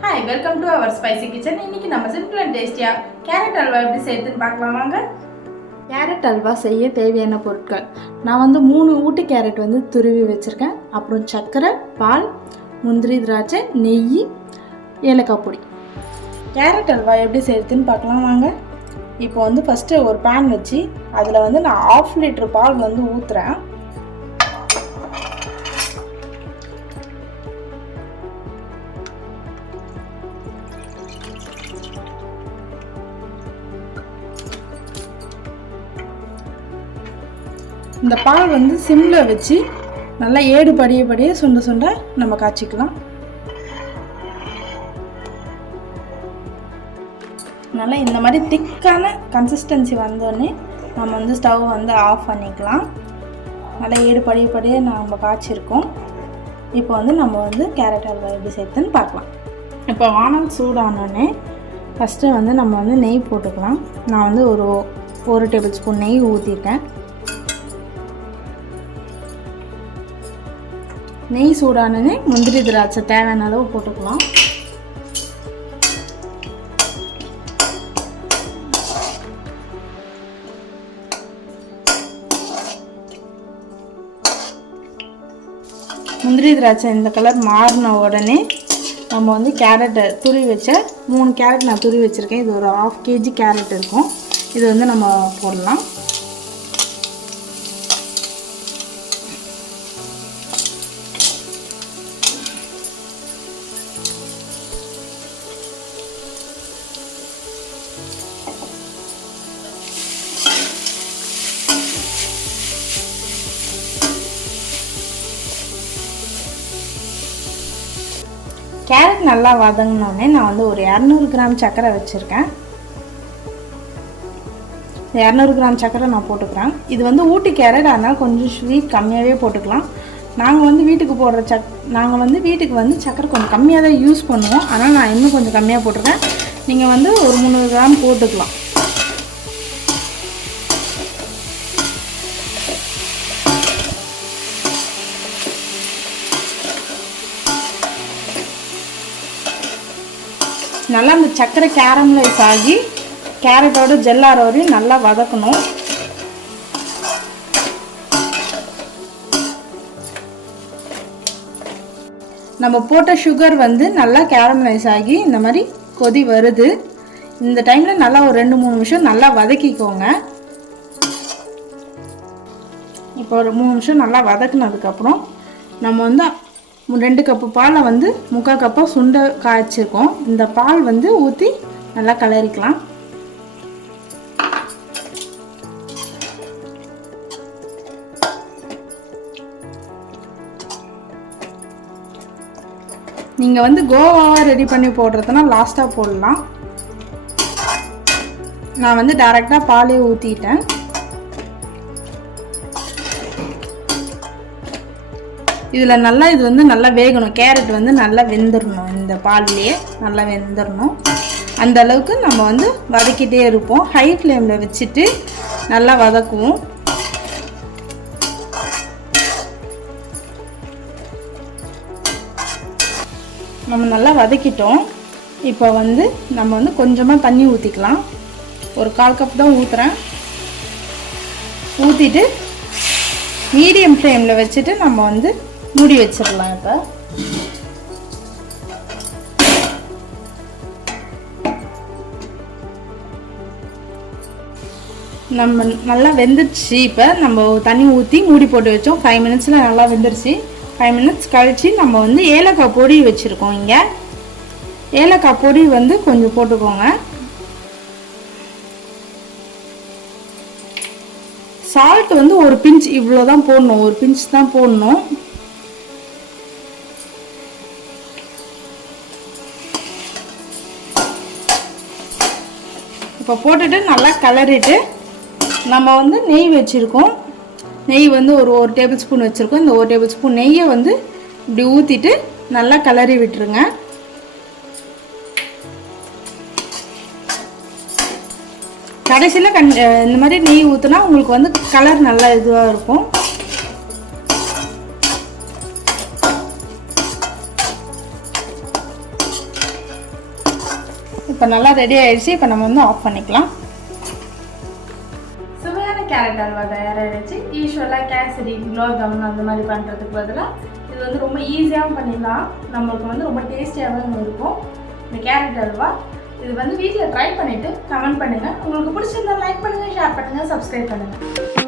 Hi, welcome to our spicy kitchen. இன்னைக்கு நம்ம simple and டேஸ்டியாக கேரட் அல்வா எப்படி செய்யுதுன்னு பார்க்கலாம் வாங்க. கேரட் அல்வா செய்ய தேவையான பொருட்கள், நான் வந்து 3 ஊட்டி கேரட் வந்து துருவி வச்சுருக்கேன். அப்புறம் சர்க்கரை, பால், முந்திரி, திராட்சை, நெய், ஏலக்காய் பொடி. கேரட் அல்வா எப்படி செய்யுதுன்னு பார்க்கலாம் வாங்க. இப்போ வந்து ஃபஸ்ட்டு ஒரு பேன் வச்சு அதில் வந்து நான் 1/2 லிட்டர் பால் வந்து ஊற்றுறேன். இந்த பால் வந்து சிம்மில் வச்சு நல்லா ஏடு படிய சுண்ட சுண்ட நம்ம காய்ச்சிக்கலாம். நல்லா இந்த மாதிரி திக்கான கன்சிஸ்டன்சி வந்தோடனே நம்ம வந்து ஸ்டவ் வந்து ஆஃப் பண்ணிக்கலாம். நல்லா ஏடு படிய நம்ம காய்ச்சிருக்கோம். இப்போ வந்து நம்ம வந்து கேரட் அல்வா எப்படி செய்யுதுன்னு பார்க்கலாம். இப்போ வானல் சூடானோடனே ஃபஸ்ட்டு வந்து நம்ம வந்து நெய் போட்டுக்கலாம். நான் வந்து ஒரு டேபிள் ஸ்பூன் நெய் ஊற்றிருக்கேன். நெய் சூடானே முந்திரி, திராட்சை தேவையான அளவு போட்டுக்கலாம். முந்திரி, திராட்சை இந்த கலர் மாறின உடனே நம்ம வந்து கேரட்டை துருவி வச்ச 3 கேரட் நான் துருவி வச்சுருக்கேன். இது ஒரு 1/2 kg கேரட் இருக்கும். இது வந்து நம்ம போடலாம். கேரட் நல்லா வதங்கினோடனே நான் வந்து ஒரு 200 கிராம் சர்க்கரை வச்சுருக்கேன். 200 கிராம் சர்க்கரை நான் போட்டுக்கிறேன். இது வந்து ஊட்டி கேரட், அதனால் கொஞ்சம் ஸ்வீட் கம்மியாகவே போட்டுக்கலாம். நாங்கள் வந்து வீட்டுக்கு வந்து சர்க்கரை கொஞ்சம் கம்மியாக தான் யூஸ் பண்ணுவோம். ஆனால் நான் இன்னும் கொஞ்சம் கம்மியாக போட்டிருக்கேன். நீங்கள் வந்து ஒரு 300 கிராம் போட்டுக்கலாம். நல்லா அந்த சர்க்கரை கேரமலைஸ் ஆகி கேரட்டோட ஜெல்லார வரையும் நல்லா வதக்கணும். நம்ம போட்ட சுகர் வந்து நல்லா கேரமலைஸ் ஆகி இந்த மாதிரி கொதி வருது. இந்த டைமில் நல்லா ஒரு 2-3 நிமிஷம் நல்லா வதக்கிக்கோங்க. இப்போ ஒரு 3 நிமிஷம் நல்லா வதக்குனதுக்கப்புறம் நம்ம வந்து 2 கப்பு பாலை வந்து 3/4 கப்பாக சுண்ட காய்ச்சிருக்கோம். இந்த பால் வந்து ஊற்றி நல்லா கலரிக்கலாம். நீங்கள் வந்து கோவாவாக ரெடி பண்ணி போடுறதுனா லாஸ்ட்டாக போடலாம். நான் வந்து டைரெக்டாக பாலே ஊற்றிட்டேன். இதில் நல்லா இது வந்து நல்லா வேகணும். கேரட் வந்து நல்லா வெந்துடணும். இந்த பால்லையே நல்லா வெந்துடணும். அந்த அளவுக்கு நம்ம வந்து வதக்கிட்டே இருப்போம். ஹை ஃப்ளேமில் வச்சுட்டு நல்லா வதக்குவோம். நம்ம நல்லா வதக்கிட்டோம். இப்போ வந்து நம்ம வந்து கொஞ்சமாக தண்ணி ஊற்றிக்கலாம். ஒரு 1/4 கப் தான் ஊற்றுறேன். ஊற்றிட்டு மீடியம் ஃப்ளேமில் வச்சுட்டு நம்ம வந்து மூடி வச்சிடலாம். இப்போ நம்ம நல்லா வெந்துடுச்சு. இப்போ நம்ம தண்ணி ஊற்றி மூடி போட்டு வச்சோம். 5 மினிட்ஸில் நல்லா வெந்துடுச்சு. 5 மினிட்ஸ் கழித்து நம்ம வந்து ஏலக்காய் பொடி வச்சுருக்கோம். இங்கே ஏலக்காய் பொடி வந்து கொஞ்சம் போட்டுக்கோங்க. சால்ட் வந்து ஒரு பிஞ்ச் இவ்வளோ தான் போடணும். ஒரு பிஞ்ச் தான் போடணும். இப்போ போட்டுட்டு நல்லா கலரிட்டு நம்ம வந்து நெய் வச்சுருக்கோம். நெய் வந்து ஒரு டேபிள் ஸ்பூன் வச்சுருக்கோம். இந்த 1 டேபிள் ஸ்பூன் நெய்யை வந்து இப்படி ஊற்றிட்டு நல்லா கலரி விட்டுருங்க. கடைசியில் இந்த மாதிரி நெய் ஊற்றினா உங்களுக்கு வந்து கலர் நல்லா இதுவாக இருக்கும். இப்போ நல்லா ரெடி ஆயிடுச்சு. இப்போ நம்ம வந்து ஆஃப் பண்ணிக்கலாம். சுவையான கேரட் அல்வா தயாராகிடுச்சு. யூஸ்வலாக கேசரி, குலோப் ஜாமுன் அந்த மாதிரி பண்ணுறதுக்கு பதிலாக இது வந்து ரொம்ப ஈஸியாகவும் பண்ணிடலாம். நம்மளுக்கு வந்து ரொம்ப டேஸ்டியாகவும் இருக்கும் இந்த கேரட் அல்வா. இது வந்து வீட்டில் ட்ரை பண்ணிவிட்டு கமெண்ட் பண்ணுங்கள். உங்களுக்கு பிடிச்சிருந்தா லைக் பண்ணுங்கள், ஷேர் பண்ணுங்கள், சப்ஸ்கிரைப் பண்ணுங்கள்.